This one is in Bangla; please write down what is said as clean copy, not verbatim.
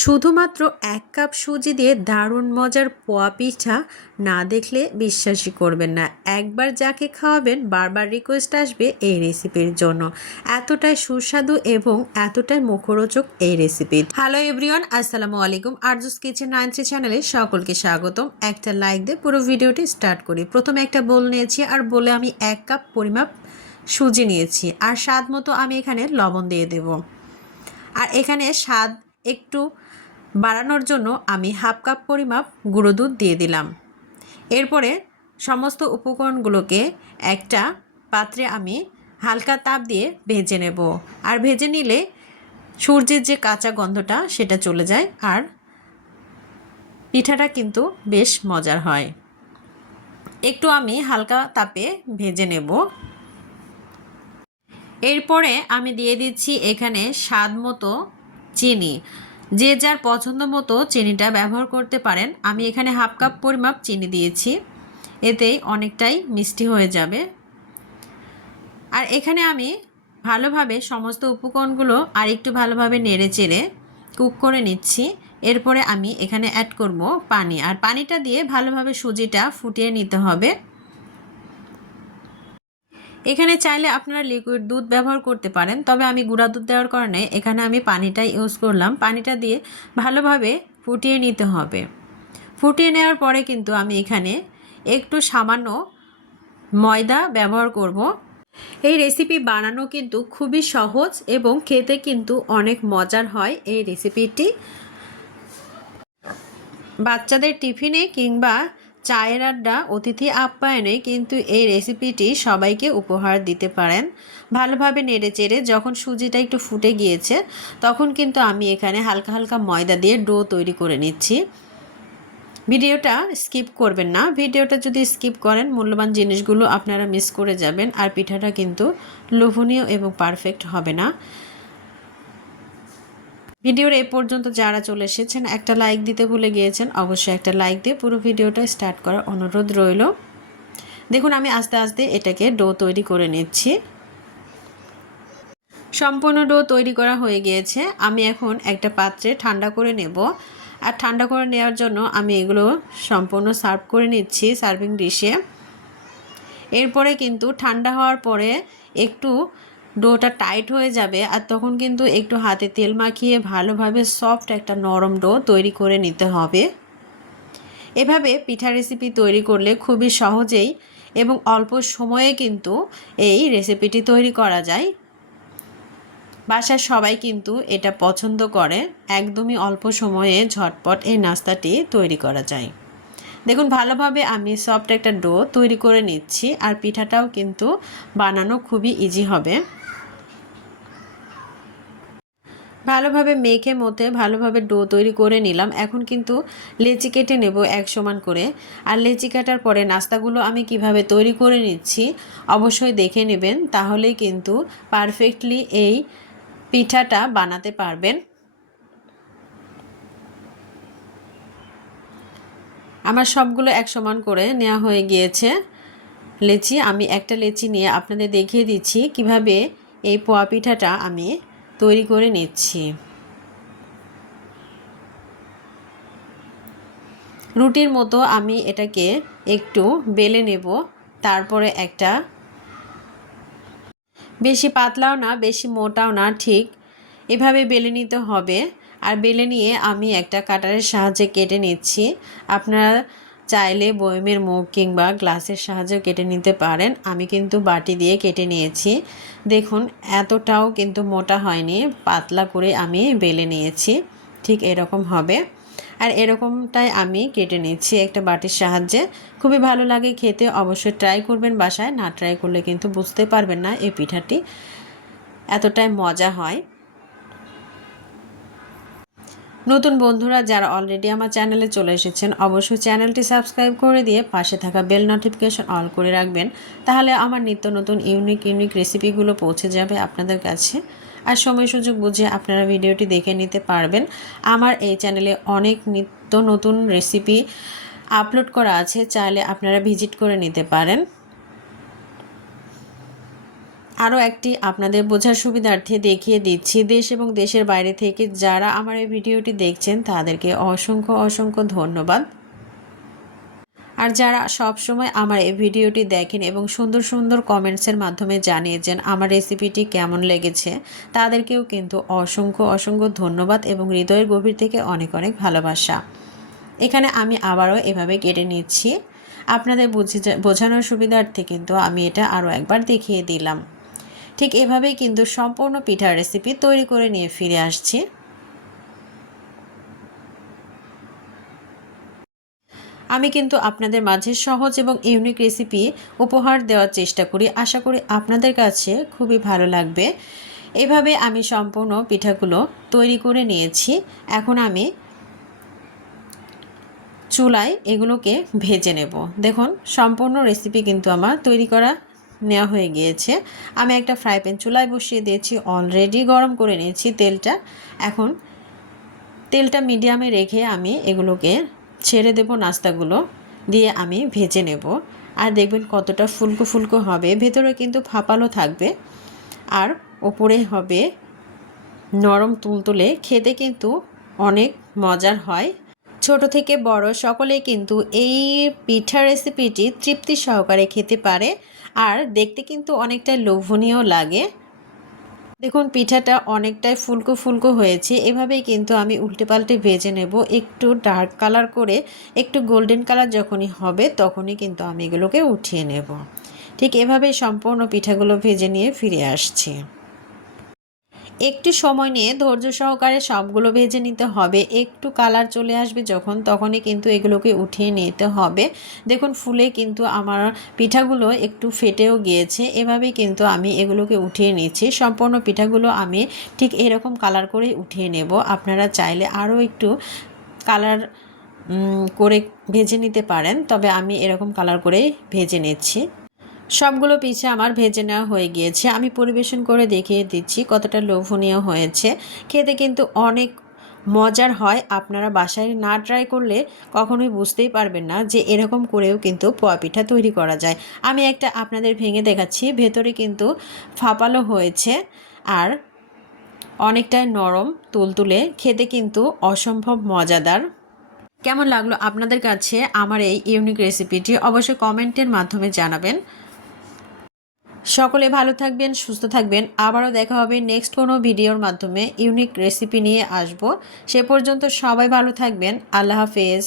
শুধুমাত্র ১ কাপ সুজি দিয়ে দারুণ মজার পোয়া পিঠা না দেখলে বিশ্বাসই করবেন না। একবার যাকে খাওয়াবেন বারবার রিকোয়েস্ট আসবে এই রেসিপির জন্য। এতটাই সুস্বাদু এবং এতটাই মুখরোচক এই রেসিপি। হ্যালো এভরিওয়ান, আসসালামু আলাইকুম। আরজুস কিচেন 93 চ্যানেলে সকলকে স্বাগতম। একটা লাইক দিয়ে পুরো ভিডিওটি স্টার্ট করি। প্রথমে একটা বোল নিয়েছি আর বলে আমি ১ কাপ পরিমাপ সুজি নিয়েছি আর স্বাদ মতো আমি এখানে লবণ দিয়ে দেব। আর এখানে স্বাদ একটু বাড়ানোর জন্য আমি হাফ কাপ পরিমাপ গুঁড়ো দুধ দিয়ে দিলাম। এরপরে সমস্ত উপকরণগুলোকে একটা পাত্রে আমি হালকা তাপ দিয়ে ভেজে নেব। আর ভেজে নিলে সূর্যের যে কাঁচা গন্ধটা সেটা চলে যায় আর পিঠাটা কিন্তু বেশ মজার হয়। একটু আমি হালকা তাপে ভেজে নেব। এরপরে আমি দিয়ে দিচ্ছি এখানে স্বাদ মতো চিনি। যে যার পছন্দ মতো চিনিটা ব্যবহার করতে পারেন। আমি এখানে হাফ কাপ পরিমাপ চিনি দিয়েছি, এতেই অনেকটাই মিষ্টি হয়ে যাবে। আর এখানে আমি ভালোভাবে সমস্ত উপকরণগুলো আর একটু ভালোভাবে নেড়ে চেড়ে কুক করে নিচ্ছি। এরপরে আমি এখানে অ্যাড করব পানি, আর পানিটা দিয়ে ভালোভাবে সুজিটা ফুটিয়ে নিতে হবে। এখানে চাইলে আপনারা লিকুইড দুধ ব্যবহার করতে পারেন, তবে আমি গুঁড়া দুধ দেওয়ার কারণে এখানে আমি পানিটাই ইউজ করলাম। পানিটা দিয়ে ভালোভাবে ফুটিয়ে নিতে হবে। ফুটিয়ে নেওয়ার পরে কিন্তু আমি এখানে একটু সামান্য ময়দা ব্যবহার করব। এই রেসিপি বানানো কিন্তু খুবই সহজ এবং খেতে কিন্তু অনেক মজার হয়। এই রেসিপিটি বাচ্চাদের টিফিনে কিংবা চায়ের আড্ডা, অতিথি আপ্যায়নে কিন্তু এই রেসিপিটি সবাইকে উপহার দিতে পারেন। ভালোভাবে নেড়েচেড়ে যখন সুজিটা একটু ফুটে গিয়েছে তখন কিন্তু আমি এখানে হালকা হালকা ময়দা দিয়ে ডো তৈরি করে নিচ্ছি। ভিডিওটা স্কিপ করবেন না। ভিডিওটা যদি স্কিপ করেন মূল্যবান জিনিসগুলো আপনারা মিস করে যাবেন আর পিঠাটা কিন্তু লোভনীয় এবং পারফেক্ট হবে না। ভিডিওর এ পর্যন্ত যারা চলে এসেছেন একটা লাইক দিতে ভুলে গিয়েছেন, অবশ্যই একটা লাইক দিয়ে পুরো ভিডিওটা স্টার্ট করার অনুরোধ রইল। দেখুন আমি আস্তে আস্তে এটাকে ডো তৈরি করে নিচ্ছি। সম্পূর্ণ ডো তৈরি করা হয়ে গিয়েছে। আমি এখন একটা পাত্রে ঠান্ডা করে নেব। আর ঠান্ডা করে নেওয়ার জন্য আমি এগুলো সম্পূর্ণ সার্ভ করে নিচ্ছি সার্ভিং ডিশে। এরপরে কিন্তু ঠান্ডা হওয়ার পরে একটু ডোটা টাইট হয়ে যাবে আর তখন কিন্তু একটু হাতে তেল মাখিয়ে ভালোভাবে সফট একটা নরম ডো তৈরি করে নিতে হবে। এভাবে পিঠা রেসিপি তৈরি করলে খুবই সহজেই এবং অল্প সময়ে কিন্তু এই রেসিপিটি তৈরি করা যায়। বাসার সবাই কিন্তু এটা পছন্দ করে। একদমই অল্প সময়ে ঝটপট এই নাস্তাটি তৈরি করা যায়। দেখুন ভালোভাবে আমি সফট একটা ডো তৈরি করে নিচ্ছি আর পিঠাটাও কিন্তু বানানো খুবই ইজি হবে। ভালোভাবে মেখে মতে ভালোভাবে ডো তৈরি করে নিলাম। এখন কিন্তু লেচি কেটে নেব এক সমান করে। আর লেচি কাটার পরে নাস্তাগুলো আমি কিভাবে তৈরি করে নিচ্ছি অবশ্যই দেখে নেবেন, তাহলেই কিন্তু পারফেক্টলি এই পিঠাটা বানাতে পারবেন। আমার সবগুলো এক সমান করে নেওয়া হয়ে গিয়েছে লেচি। আমি একটা লেচি নিয়ে আপনাদের দেখিয়ে দিচ্ছি কিভাবে এই পোয়া পিঠাটা আমি তৈরি করে নিচ্ছি। রুটির মতো আমি এটাকে একটু বেলে নেব। তারপরে একটা বেশি পাতলাও না বেশি মোটাও না, ঠিক এভাবে বেলে নিতে হবে। আর বেলে নিয়ে আমি একটা কাটারের সাহায্যে কেটে নিচ্ছি। আপনারা চাইলে বয়মের মুখ কিংবা গ্লাসের সাহায্যে কেটে নিতে পারেন। আমি কিন্তু বাটি দিয়ে কেটে নিয়েছি। দেখুন এতটাও কিন্তু মোটা হয়নি, পাতলা করে আমি বেলে নিয়েছি। ঠিক এরকম হবে। আর এরকমটাই আমি কেটে নিচ্ছি একটা বাটির সাহায্যে। খুবই ভালো লাগে খেতে, অবশ্যই ট্রাই করবেন বাসায়। না ট্রাই করলে কিন্তু বুঝতে পারবেন না এই পিঠাটি এতটাই মজা হয়। নতুন বন্ধুরা যারা অলরেডি আমার চ্যানেলে চলে এসেছেন অবশ্যই চ্যানেলটি সাবস্ক্রাইব করে দিয়ে পাশে থাকা বেল নোটিফিকেশন অল করে রাখবেন, তাহলে আমার নিত্য নতুন ইউনিক রেসিপিগুলো পৌঁছে যাবে আপনাদের কাছে। আর সময় সুযোগ বুঝে আপনারা ভিডিওটি দেখে নিতে পারবেন। আমার এই চ্যানেলে অনেক নিত্য নতুন রেসিপি আপলোড করা আছে, চাইলে আপনারা ভিজিট করে নিতে পারেন। আরও একটি আপনাদের বোঝার সুবিধার্থে দেখিয়ে দিচ্ছি, দেশ এবং দেশের বাইরে থেকে যারা আমার এই ভিডিওটি দেখছেন তাদেরকে অসংখ্য অসংখ্য ধন্যবাদ। আর যারা সব সময় আমার এই ভিডিওটি দেখেন এবং সুন্দর সুন্দর কমেন্টসের মাধ্যমে জানিয়েছেন আমার রেসিপিটি কেমন লেগেছে, তাদেরকেও কিন্তু অসংখ্য অসংখ্য ধন্যবাদ এবং হৃদয়ের গভীর থেকে অনেক অনেক ভালোবাসা। এখানে আমি আবারও এভাবে কেটে নিচ্ছি, আপনাদের বোঝানোর সুবিধার্থে কিন্তু আমি এটা আরও একবার দেখিয়ে দিলাম। ঠিক এভাবেই কিন্তু সম্পূর্ণ পিঠার রেসিপি তৈরি করে নিয়ে ফিরে আসছি। আমি কিন্তু আপনাদের মাঝে সহজ এবং ইউনিক রেসিপি উপহার দেওয়ার চেষ্টা করি, আশা করি আপনাদের কাছে খুবই ভালো লাগবে। এভাবে আমি সম্পূর্ণ পিঠাগুলো তৈরি করে নিয়েছি। এখন আমি চুলায় এগুলোকে ভেজে নেব। দেখুন সম্পূর্ণ রেসিপি কিন্তু আমার তৈরি করা নেওয়া হয়ে গিয়েছে। আমি একটা ফ্রাই প্যান চুলায় বসিয়ে দিয়েছি, অলরেডি গরম করে নিয়েছি তেলটা। এখন তেলটা মিডিয়ামে রেখে আমি এগুলোকে ছেড়ে দেব, নাস্তাগুলো দিয়ে আমি ভেজে নেব। আর দেখবেন কতটা ফুলকো ফুলকো হবে, ভেতরে কিন্তু ফাঁপালো থাকবে আর ওপরে হবে নরম তুলতুলে, খেতে কিন্তু অনেক মজার হয়। ছোট থেকে বড় সকলেই কিন্তু এই পিঠা রেসিপিটি তৃপ্তি সহকারে খেতে পারে আর দেখতে কিন্তু অনেকটা লোভনীয় লাগে। দেখুন পিঠাটা অনেকটাই ফুলকো ফুলকো হয়েছে। এভাবেই কিন্তু আমি উল্টে পাল্টে ভেজে নেব, একটু ডার্ক কালার করে একটু গোল্ডেন কালার যখনই হবে তখনই কিন্তু আমি এগুলোকে উঠিয়ে নেব। ঠিক এভাবেই সম্পূর্ণ পিঠাগুলো ভেজে নিয়ে ফিরে আসছি। একটু সময় নিয়ে ধৈর্য সহকারে সবগুলো ভেজে নিতে হবে। একটু কালার চলে আসবে যখন, তখনই কিন্তু এগুলোকে উঠিয়ে নিতে হবে। দেখুন ফুলে কিন্তু আমার পিঠাগুলো একটু ফেটেও গিয়েছে। এভাবেই কিন্তু আমি এগুলোকে উঠিয়ে নিচ্ছি। সম্পূর্ণ পিঠাগুলো আমি ঠিক এরকম কালার করে উঠিয়ে নেব। আপনারা চাইলে আরও একটু কালার করে ভেজে নিতে পারেন, তবে আমি এরকম কালার করেই ভেজে নিচ্ছি। সবগুলো পিঠা আমার ভেজে নেওয়া হয়ে গিয়েছে। আমি পরিবেশন করে দেখিয়ে দিচ্ছি কতটা লোভনীয় হয়েছে। খেতে কিন্তু অনেক মজার হয়। আপনারা বাসায় না ট্রাই করলে কখনোই বুঝতেই পারবেন না যে এরকম করেও কিন্তু পোয়া পিঠা তৈরি করা যায়। আমি একটা আপনাদের ভেঙে দেখাচ্ছি, ভেতরে কিন্তু ফাঁপালো হয়েছে আর অনেকটাই নরম তুলতুলে, খেতে কিন্তু অসম্ভব মজাদার। কেমন লাগলো আপনাদের কাছে আমার এই ইউনিক রেসিপিটি অবশ্যই কমেন্টের মাধ্যমে জানাবেন। সকলে ভালো থাকবেন, সুস্থ থাকবেন। আবারও দেখা হবে নেক্সট কোনো ভিডিওর মাধ্যমে ইউনিক রেসিপি নিয়ে আসব। সে পর্যন্ত সবাই ভালো থাকবেন। আল্লাহ হাফেজ।